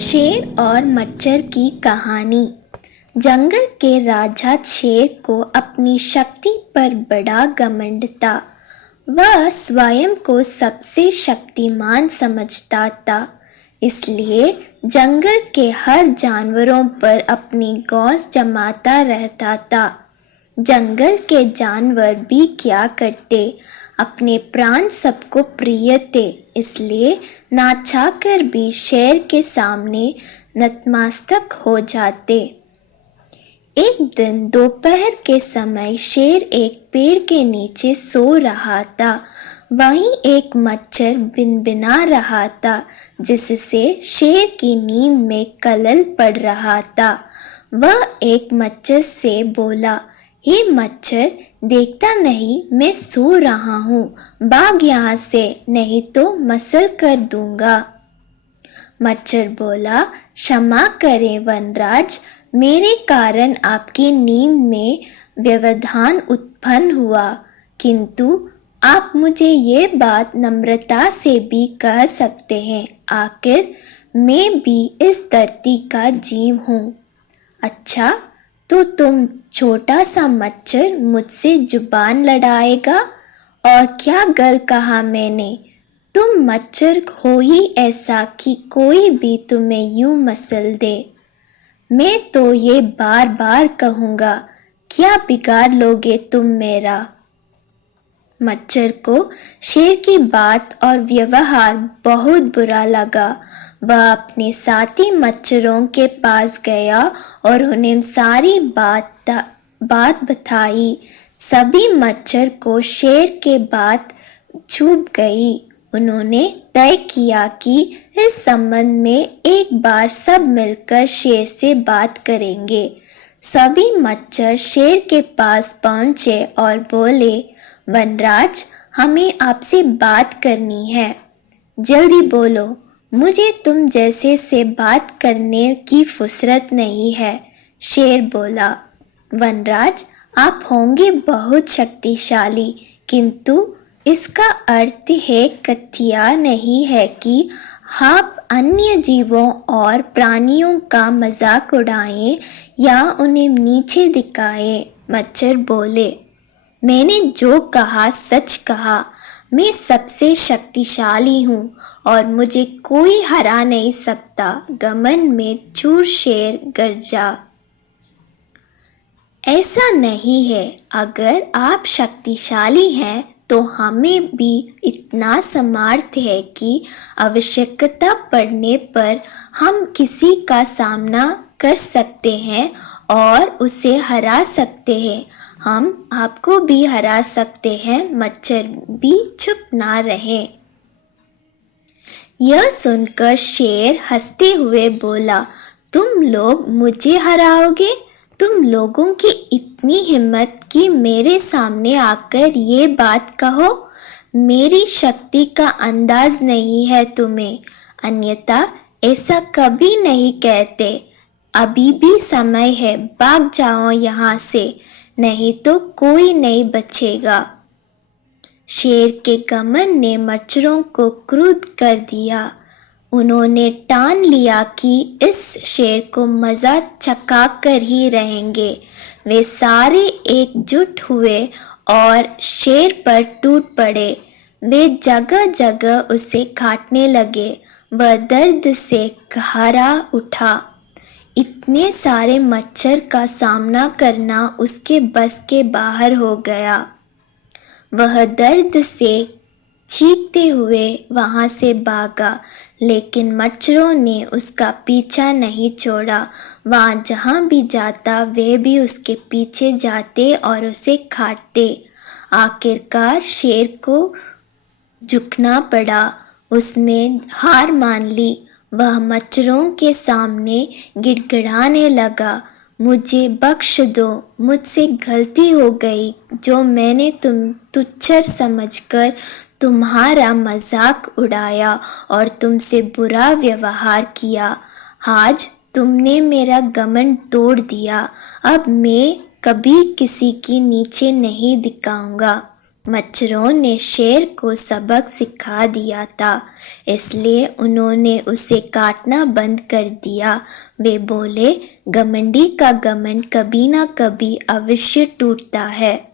शेर और मच्छर की कहानी। जंगल के राजा शेर को अपनी शक्ति पर बड़ा घमंड था। वह स्वयं को सबसे शक्तिमान समझता था, इसलिए जंगल के हर जानवरों पर अपनी गौस जमाता रहता था। जंगल के जानवर भी क्या करते, अपने प्राण सबको प्रिय थे, इसलिए ना चाहकर भी शेर के सामने नतमस्तक हो जाते। एक दिन दोपहर के समय शेर एक पेड़ के नीचे सो रहा था। वहीं एक मच्छर भिनभिना रहा था, जिससे शेर की नींद में खलल पड़ रहा था। वह एक मच्छर से बोला, हे मच्छर, देखता नहीं मैं सो रहा हूँ, भाग यहाँ से, नहीं तो मसल कर दूंगा। मच्छर बोला, क्षमा करें वनराज, मेरे कारण आपकी नींद में व्यवधान उत्पन्न हुआ, किंतु आप मुझे ये बात नम्रता से भी कह सकते हैं, आखिर मैं भी इस धरती का जीव हूँ। अच्छा, तो तुम छोटा सा मच्छर मुझसे जुबान लड़ाएगा? और क्या गल कहा मैंने? तुम मच्छर हो ही ऐसा कि कोई भी तुम्हें यूं मसल दे। मैं तो ये बार बार कहूँगा, क्या बिगाड़ लोगे तुम मेरा? मच्छर को शेर की बात और व्यवहार बहुत बुरा लगा। वह अपने साथी मच्छरों के पास गया और उन्हें सारी बात बताई। सभी मच्छर को शेर के बात चुभ गई। उन्होंने तय किया कि इस संबंध में एक बार सब मिलकर शेर से बात करेंगे। सभी मच्छर शेर के पास पहुंचे और बोले, वनराज, हमें आपसे बात करनी है, जल्दी बोलो, मुझे तुम जैसे से बात करने की फुर्सत नहीं है। शेर बोला, वनराज, आप होंगे बहुत शक्तिशाली, किंतु इसका अर्थ है कथिया नहीं है कि आप अन्य जीवों और प्राणियों का मजाक उड़ाएं या उन्हें नीचे दिखाएं। मच्छर बोले, मैंने जो कहा सच कहा, मैं सबसे शक्तिशाली हूँ और मुझे कोई हरा नहीं सकता। घमंड में चूर शेर गरजा। ऐसा नहीं है, अगर आप शक्तिशाली हैं तो हमें भी इतना सामर्थ्य है कि आवश्यकता पड़ने पर हम किसी का सामना कर सकते हैं और उसे हरा सकते हैं। हम आपको भी हरा सकते हैं। मच्छर भी चुप ना रहे। यह सुनकर शेर हंसते हुए बोला, तुम लोग मुझे हराओगे? तुम लोगों की इतनी हिम्मत कि मेरे सामने आकर ये बात कहो? मेरी शक्ति का अंदाज नहीं है तुम्हें, अन्यथा ऐसा कभी नहीं कहते। अभी भी समय है, भाग जाओ यहाँ से, नहीं तो कोई नहीं बचेगा। शेर के घमंड ने मच्छरों को क्रुद्ध कर दिया। उन्होंने ठान लिया कि इस शेर को मजा चखा कर ही रहेंगे। वे सारे एकजुट हुए और शेर पर टूट पड़े। वे जगह जगह उसे काटने लगे। वह दर्द से घबरा उठा। इतने सारे मच्छर का सामना करना उसके बस के बाहर हो गया। वह दर्द से चीखते हुए वहां से भागा, लेकिन मच्छरों ने उसका पीछा नहीं छोड़ा। वहां जहां भी जाता वे भी उसके पीछे जाते और उसे काटते। आखिरकार शेर को झुकना पड़ा। उसने हार मान ली। वह मच्छरों के सामने गिड़गिड़ाने लगा, मुझे बख्श दो, मुझसे गलती हो गई, जो मैंने तुम तुच्छ समझकर तुम्हारा मजाक उड़ाया और तुमसे बुरा व्यवहार किया। आज तुमने मेरा घमंड तोड़ दिया। अब मैं कभी किसी की नीचे नहीं दिखाऊंगा। मच्छरों ने शेर को सबक सिखा दिया था, इसलिए उन्होंने उसे काटना बंद कर दिया। वे बोले, घमंडी का घमंड कभी ना कभी अवश्य टूटता है।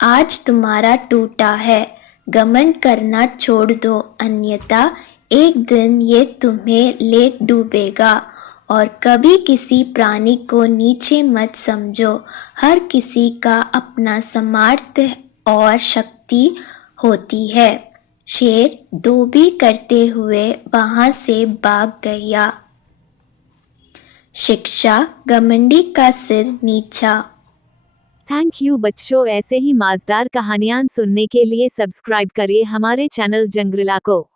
आज तुम्हारा टूटा है, घमंड करना छोड़ दो, अन्यथा एक दिन ये तुम्हें ले डूबेगा। और कभी किसी प्राणी को नीचे मत समझो, हर किसी का अपना सामर्थ्य और शक्ति होती है। शेर धोबी करते हुए वहां से भाग गया। शिक्षा, घमंडी का सिर नीचा। थैंक यू बच्चों, ऐसे ही मजेदार कहानियां सुनने के लिए सब्सक्राइब करिए हमारे चैनल जंगरिला को।